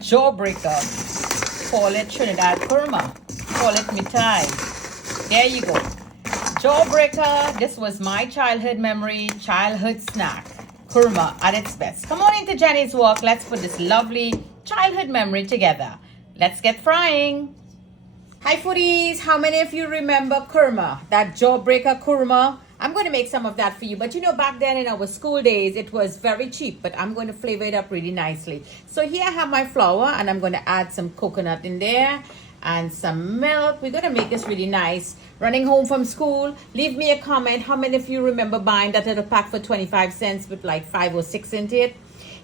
Jawbreaker. Call it Trinidad Kurma. Call it Mitai. There you go. Jawbreaker. This was my childhood memory, childhood snack. Kurma at its best. Come on into Jenny's Walk. Let's put this lovely childhood memory together. Let's get frying. Hi foodies, how many of you remember kurma, that Jawbreaker kurma? I'm going to make some of that for you, but you know, back then in our school days it was very cheap, but I'm going to flavor it up really nicely. So here I have my flour and I'm going to add some coconut in there and some milk. We're going to make this really nice. Running home from school, leave me a comment how many of you remember buying that little pack for 25 cents with like 5 or 6 into it.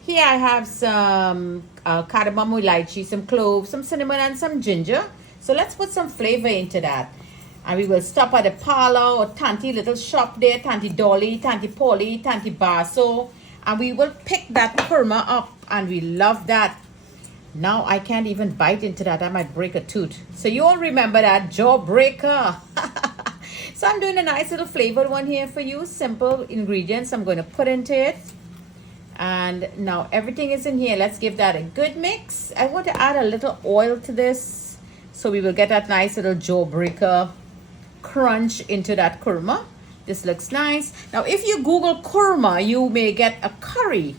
Here I have some cardamom, lychee, some clove, some cinnamon and some ginger. So let's put some flavor into that. And we will stop at the parlor or Tanti little shop there, Tanti Dolly, Tanti Polly, Tanti Baso. And we will pick that kurma up and we love that. Now I can't even bite into that. I might break a tooth. So you all remember that Jawbreaker. So I'm doing a nice little flavored one here for you. Simple ingredients I'm going to put into it. And now everything is in here. Let's give that a good mix. I want to add a little oil to this. So we will get that nice little Jawbreaker crunch into that kurma. This looks nice. Now if you Google kurma, you may get a curry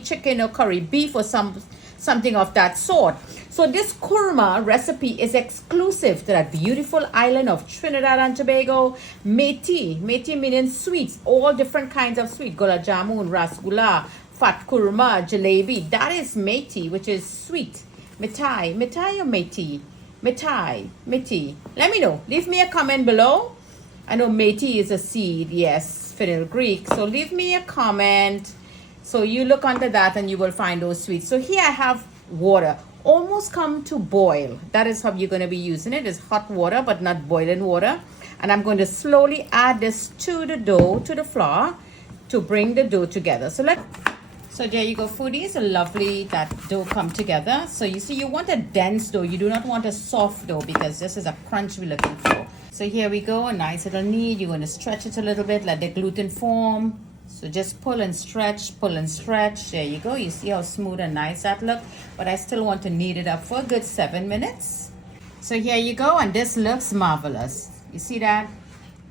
chicken or curry beef or something of that sort. So this kurma recipe is exclusive to that beautiful island of Trinidad and Tobago. Meti meaning sweets, all different kinds of sweet. Gulab jamun, rasgulla, fat kurma, jalebi. That is meti, which is sweet. Mitai or meti? Meti. Let me know. Leave me a comment below. I know meti is a seed, yes, fennel Greek. So leave me a comment. So you look under that and you will find those sweets. So here I have water, almost come to boil. That is how you're going to be using it. It's hot water, but not boiling water. And I'm going to slowly add this to the dough, to the flour, to bring the dough together. So there you go, foodies. Lovely that dough come together. So you see, you want a dense dough. You do not want a soft dough because this is a crunch we're looking for. So here we go, a nice little knead. You're going to stretch it a little bit, let the gluten form. So just pull and stretch, pull and stretch. There you go. You see how smooth and nice that look. But I still want to knead it up for a good 7 minutes. So here you go, and this looks marvelous. You see that?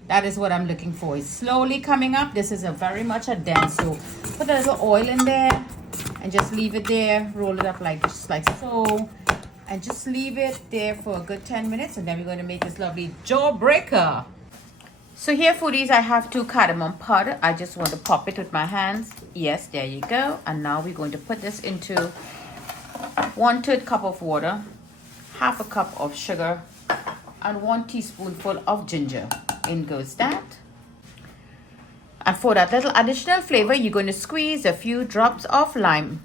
That is what I'm looking for. It's slowly coming up. This is very much a dense dough. Put a little oil in there and just leave it there. Roll it up just like so. And just leave it there for a good 10 minutes. And then we're going to make this lovely Jawbreaker. So here, foodies, I have 2 cardamom powder. I just want to pop it with my hands. Yes, there you go. And now we're going to put this into 1/3 cup of water, 1/2 cup of sugar, and 1 teaspoonful of ginger. In goes that. And for that little additional flavor, you're going to squeeze a few drops of lime.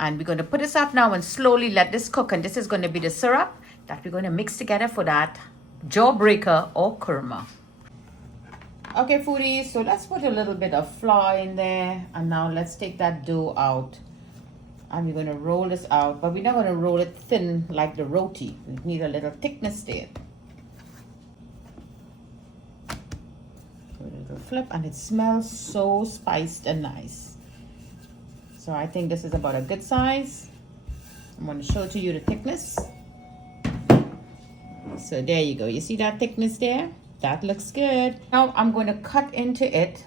And we're going to put this up now and slowly let this cook. And this is going to be the syrup that we're going to mix together for that Jawbreaker or kurma. Okay, foodies, so let's put a little bit of flour in there. And now let's take that dough out. And we're going to roll this out. But we're not going to roll it thin like the roti. We need a little thickness there. Flip, and it smells so spiced and nice. So I think this is about a good size. I'm going to show to you the thickness. So there you go. You see that thickness there? That looks good. Now I'm going to cut into it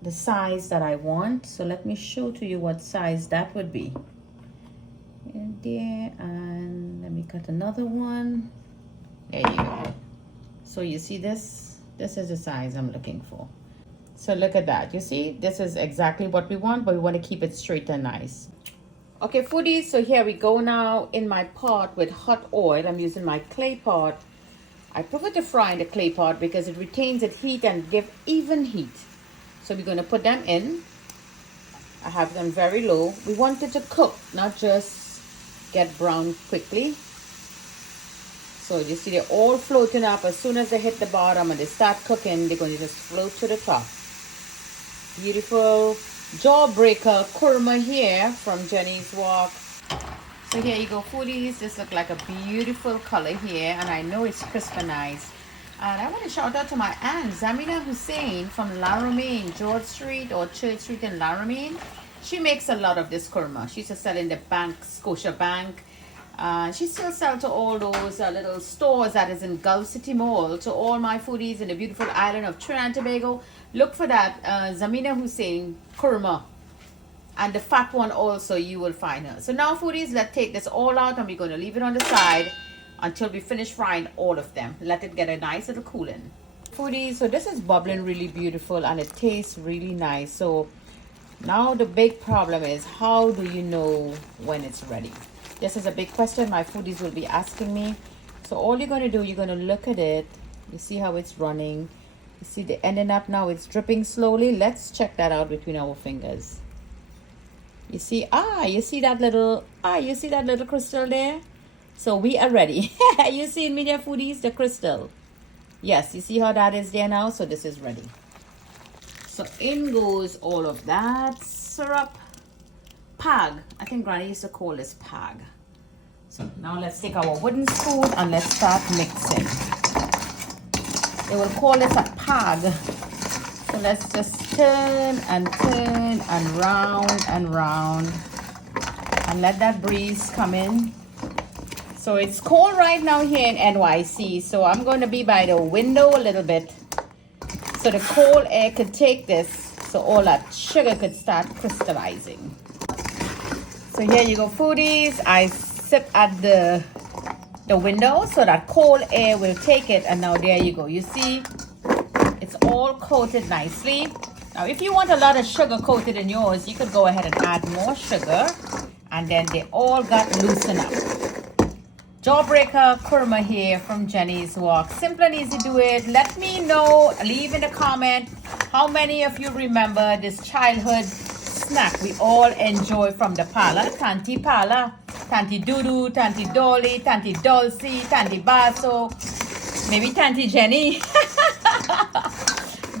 the size that I want. So let me show to you what size that would be. In there, and let me cut another one. There you go. So you see this? This is the size I'm looking for. So look at that. You see, this is exactly what we want, but we want to keep it straight and nice. Okay, foodies, so here we go now in my pot with hot oil. I'm using my clay pot. I prefer to fry in the clay pot because it retains its heat and give even heat. So we're going to put them in. I have them very low. We want it to cook, not just get brown quickly. So you see they're all floating up. As soon as they hit the bottom and they start cooking, they're going to just float to the top. Beautiful Jawbreaker kurma here from Jenny's Walk. So here you go, foodies. This looks like a beautiful color here, and I know it's crisp and nice. And I want to shout out to my aunt Zamina Hussein from La Romaine, George Street or Church Street in La Romaine. She makes a lot of this kurma. She used to sell in the bank, Scotia Bank. She still sells to all those little stores that is in Gulf City Mall. To all my foodies in the beautiful island of Trinidad and Tobago, look for that Zamina Hussein kurma. And the fat one also, you will find her. So now foodies, let's take this all out and we're going to leave it on the side until we finish frying all of them. Let it get a nice little cooling. Foodies, so this is bubbling really beautiful and it tastes really nice. So now the big problem is, how do you know when it's ready? This is a big question my foodies will be asking me. So all you're going to do, you're going to look at it. You see how it's running. You see the ending up now, it's dripping slowly. Let's check that out between our fingers. You see, you see that little crystal there? So we are ready. You see in media foodies, the crystal. Yes, you see how that is there now? So this is ready. So in goes all of that syrup. Pag. I think Granny used to call this pag. So now let's take our wooden spoon and let's start mixing. They will call this a pag. So let's just turn and round and let that breeze come in. So it's cold right now here in NYC, so I'm going to be by the window a little bit so the cold air could take this, so all that sugar could start crystallizing. So here you go, foodies. I sit at the window so that cold air will take it, and now there you go. You see, it's all coated nicely. Now if you want a lot of sugar coated in yours, you could go ahead and add more sugar, and then they all got loosened up. Jawbreaker kurma here from Jenny's Walk. Simple and easy to do it. Let me know, leave in the comment how many of you remember this childhood snack we all enjoy from the parlor. Tanti Pala, Tanti Dudu, Tanti Dolly, Tanti Dulcie, Tanti Baso, maybe Tanti Jenny.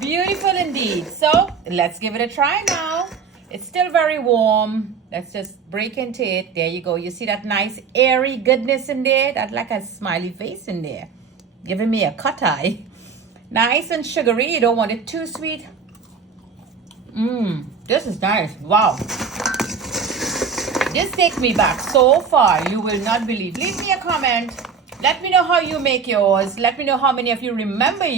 Beautiful indeed. So let's give it a try now. It's still very warm. Let's just break into it. There you go. You see that nice airy goodness in there? That's like a smiley face in there. Giving me a cut eye. Nice and sugary. You don't want it too sweet. This is nice. Wow. This takes me back so far. You will not believe. Leave me a comment. Let me know how you make yours. Let me know how many of you remember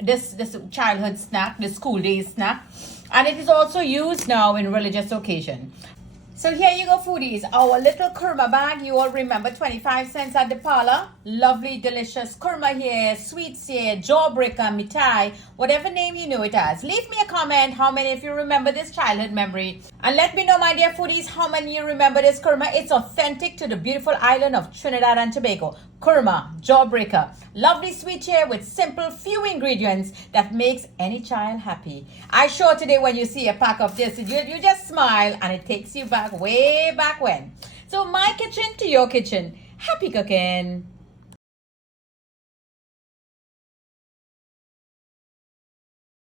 this childhood snack, the school days snack. And it is also used now in religious occasion. So here you go, foodies. Our little kurma bag. You all remember 25 cents at the parlor. Lovely, delicious kurma here, sweets here, jawbreaker, mitai, whatever name you know it as. Leave me a comment how many of you remember this childhood memory. And let me know, my dear foodies, how many you remember this kurma. It's authentic to the beautiful island of Trinidad and Tobago. Kurma, jawbreaker. Lovely sweet here with simple few ingredients that makes any child happy. I sure today when you see a pack of this, you just smile and it takes you back way back when. So my kitchen to your kitchen. Happy cooking.